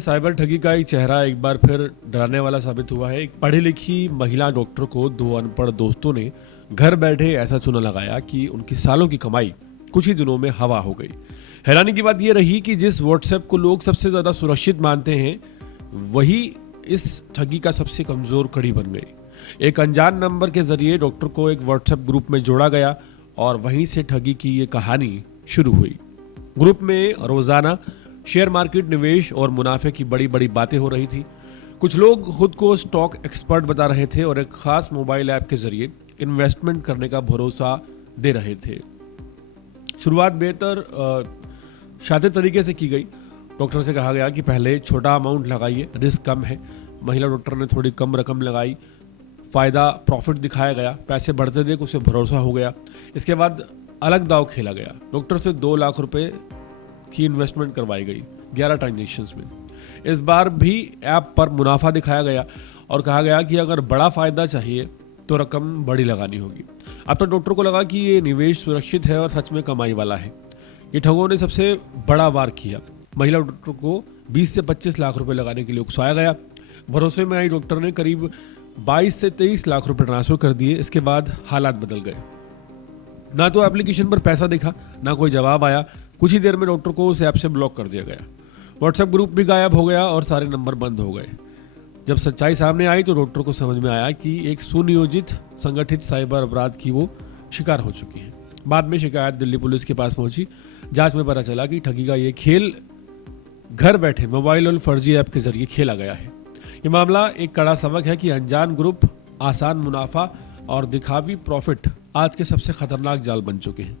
Cyber ठगी का एक चेहरा एक बार फिर डराने वाला साबित हुआ है। एक पढ़ी लिखी महिला डॉक्टर को दो अनपढ़ दोस्तों ने घर बैठे ऐसा चूना लगाया कि उनकी सालों की कमाई कुछ ही दिनों में हवा हो गई। हैरानी की बात यह रही कि जिस व्हाट्सएप को लोग सबसे ज़्यादा सुरक्षित मानते हैं, वही इस ठगी का सबसे कमज़ोर कड़ी बन गई। एक अनजान नंबर के जरिए डॉक्टर को एक व्हाट्सएप ग्रुप में जोड़ा गया और वहीं से ठगी की ये कहानी शुरू हुई। ग्रुप में रोज़ाना शेयर मार्केट, निवेश और मुनाफे की बड़ी बड़ी बातें हो रही थी। कुछ लोग खुद को स्टॉक एक्सपर्ट बता रहे थे और एक खास मोबाइल ऐप के जरिए इन्वेस्टमेंट करने का भरोसा दे रहे थे। शुरुआत बेहतर शातिर तरीके से की गई। डॉक्टर से कहा गया कि पहले छोटा अमाउंट लगाइए, रिस्क कम है। महिला डॉक्टर ने थोड़ी कम रकम लगाई, फ़ायदा प्रॉफिट दिखाया गया, पैसे बढ़ते देख उसे भरोसा हो गया। इसके बाद अलग दाव खेला गया। डॉक्टर से 2 लाख रुपए की इन्वेस्टमेंट करवाई गई 11 ट्रांजेक्शन्स में। इस बार भी ऐप पर मुनाफा दिखाया गया और कहा गया कि अगर बड़ा फ़ायदा चाहिए तो रकम बड़ी लगानी होगी। अब तो डॉक्टर को लगा कि ये निवेश सुरक्षित है और सच में कमाई वाला है। ये ठगों ने सबसे बड़ा वार किया। महिला डॉक्टर को 20 से 25 लाख रुपए लगाने के लिए उकसाया गया। भरोसे में आई डॉक्टर ने करीब 22 से 23 लाख रुपए ट्रांसफर कर दिए। इसके बाद हालात बदल गए। ना तो एप्लीकेशन पर पैसा दिखा, ना कोई जवाब आया। कुछ ही देर में डॉक्टर को उस ऐप से ब्लॉक कर दिया गया। व्हाट्सएप ग्रुप भी गायब हो गया और सारे नंबर बंद हो गए। जब सच्चाई सामने आई तो डॉक्टर को समझ में आया कि एक सुनियोजित संगठित साइबर अपराध की वो शिकार हो चुकी है। बाद में शिकायत दिल्ली पुलिस के पास पहुंची। जांच में पता चला कि ठगी का ये खेल घर बैठे मोबाइल और फर्जी ऐप के जरिए खेला गया है। ये मामला एक कड़ा सबक है कि अनजान ग्रुप, आसान मुनाफा और दिखावी प्रॉफिट आज के सबसे खतरनाक जाल बन चुके हैं।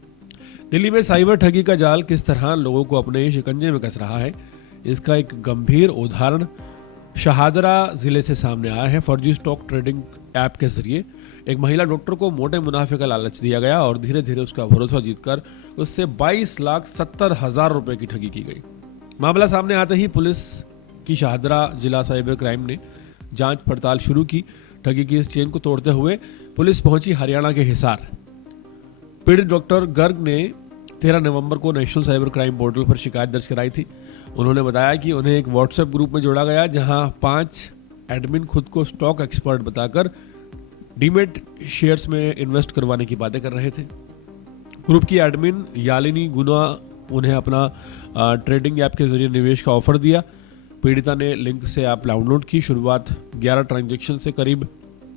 दिल्ली में साइबर ठगी का जाल किस तरह लोगों को अपने शिकंजे में कस रहा है, इसका एक गंभीर उदाहरण शहादरा जिले से सामने आया है। फर्जी स्टॉक ट्रेडिंग ऐप के जरिए एक महिला डॉक्टर को मोटे मुनाफे का लालच दिया गया और धीरे धीरे उसका भरोसा जीतकर उससे 22,70,000 रुपए की ठगी की गई। मामला सामने आते ही पुलिस की शाहदरा जिला साइबर क्राइम ने जांच पड़ताल शुरू की। ठगी की इस चेन को तोड़ते हुए पुलिस पहुंची हरियाणा के हिसार। पीड़ित डॉक्टर गर्ग ने 13 नवंबर को नेशनल साइबर क्राइम पोर्टल पर शिकायत दर्ज कराई थी। उन्होंने बताया कि उन्हें एक व्हाट्सएप ग्रुप में जोड़ा गया जहां 5 एडमिन खुद को स्टॉक एक्सपर्ट बताकर डीमेट शेयर्स में इन्वेस्ट करवाने की बातें कर रहे थे। ग्रुप की एडमिन यालिनी गुना उन्हें अपना ट्रेडिंग ऐप के जरिए निवेश का ऑफर दिया। पीड़िता ने लिंक से ऐप डाउनलोड की। शुरुआत 11 ट्रांजेक्शन से करीब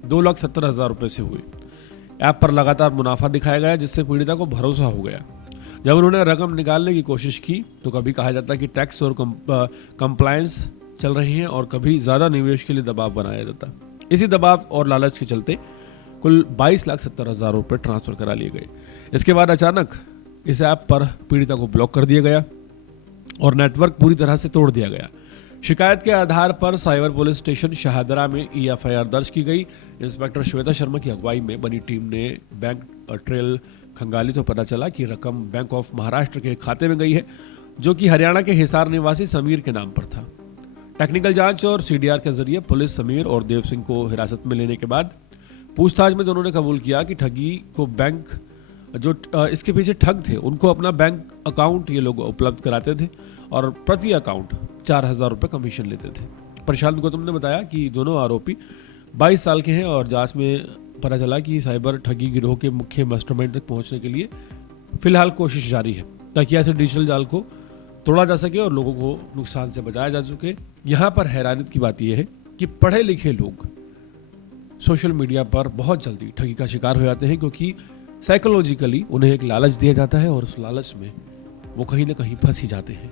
2,70,000 रुपये से हुई। ऐप पर लगातार मुनाफा दिखाया गया जिससे पीड़िता को भरोसा हो गया। जब उन्होंने रकम निकालने की कोशिश की तो कभी कहा जाता कि टैक्स और कंप्लायंस चल रही हैं और कभी ज़्यादा निवेश के लिए दबाव बनाया जाता। इसी दबाव और लालच के चलते कुल 22,70,000 रुपये ट्रांसफर करा लिए गए। इसके बाद अचानक इस ऐप पर पीड़िता को ब्लॉक कर दिया गया और नेटवर्क पूरी तरह से तोड़ दिया गया। शिकायत के आधार पर साइबर पुलिस स्टेशन शहादरा में EFIR दर्ज की गई। इंस्पेक्टर श्वेता शर्मा की अगुवाई में बनी टीम ने बैंक ट्रेल खंगाली तो पता चला कि रकम बैंक ऑफ महाराष्ट्र के खाते में गई है, जो कि हरियाणा के हिसार निवासी समीर के नाम पर था। टेक्निकल जांच और CDR के जरिए पुलिस समीर और देव सिंह को हिरासत में लेने के बाद पूछताछ में दोनों ने कबूल किया कि ठगी को बैंक जो इसके पीछे ठग थे उनको अपना बैंक अकाउंट ये लोग उपलब्ध कराते थे और प्रति अकाउंट 4,000 रुपये कमीशन लेते थे। प्रशांत गौतम ने बताया कि दोनों आरोपी 22 साल के हैं और जांच में पता चला कि साइबर ठगी गिरोह के मुख्य मास्टरमाइंड तक पहुंचने के लिए फिलहाल कोशिश जारी है ताकि ऐसे डिजिटल जाल को तोड़ा जा सके और लोगों को नुकसान से बचाया जा सके। यहाँ पर हैरानी की बात यह है कि पढ़े लिखे लोग सोशल मीडिया पर बहुत जल्दी ठगी का शिकार हो जाते हैं क्योंकि साइकोलॉजिकली उन्हें एक लालच दिया जाता है और उस लालच में वो कहीं ना कहीं फंस ही जाते हैं।